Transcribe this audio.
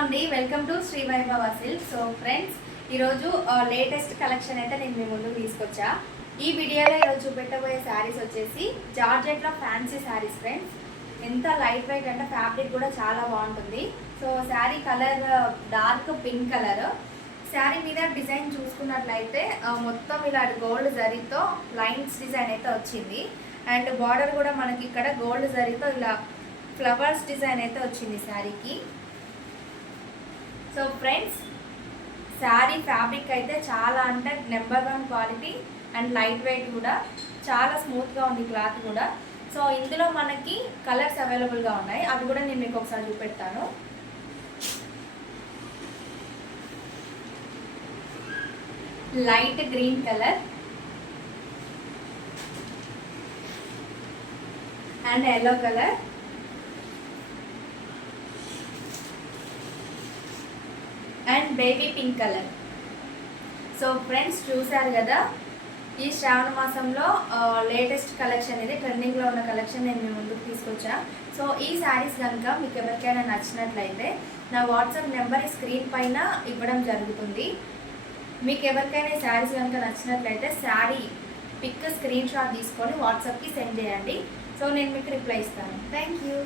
అండి welcome to Shri Vaibhava silk. So friends, ఈరోజు latest collection అయితే నేను మీ ముందుకు తీసుకొచ్చా. ఈ వీడియోలో ఈరోజు చూపెట్టబోయే శారీస్ వచ్చేసి జార్జెట్లో ఫ్యాన్సీ శారీస్. ఫ్రెండ్స్, ఎంత లైట్ వెయిట్ అంటే ఫ్యాబ్రిక్ కూడా చాలా బాగుంటుంది. So sari colour dark pink colour. Sari మీద డిజైన్ చూసుకున్నట్లయితే మొత్తం ఇలా గోల్డ్ జరీతో లైన్స్ డిజైన్ అయితే వచ్చింది. అండ్ బార్డర్ కూడా మనకి ఇక్కడ గోల్డ్ జరీతో ఇలా ఫ్లవర్స్ డిజైన్ అయితే వచ్చింది శారీకి. సో ఫ్రెండ్స్, శారీ ఫ్యాబ్రిక్ అయితే చాలా అంటే number 1 quality and light weight కూడా చాలా స్మూత్గా ఉంది క్లాత్ కూడా. సో ఇందులో మనకి కలర్స్ అవైలబుల్గా ఉన్నాయి, అవి కూడా నేను మీకు ఒకసారి చూపెడతాను. Light green colour and yellow colour and baby pink colour. So friends, చూసారు కదా, ఈ శ్రావణ మాసంలో లేటెస్ట్ కలెక్షన్, ఇది ట్రెండింగ్లో ఉన్న కలెక్షన్ నేను మీ ముందుకు తీసుకొచ్చా. సో ఈ శారీస్ కనుక మీకు ఎవరికైనా నచ్చినట్లయితే నా వాట్సాప్ నెంబర్ స్క్రీన్ పైన ఇవ్వడం జరుగుతుంది. మీకు ఎవరికైనా ఈ శారీస్ కనుక నచ్చినట్లయితే శారీ పిక్ స్క్రీన్ షాట్ తీసుకొని వాట్సాప్కి సెండ్ చేయండి. సో నేను మీకు రిప్లై ఇస్తాను. Thank you.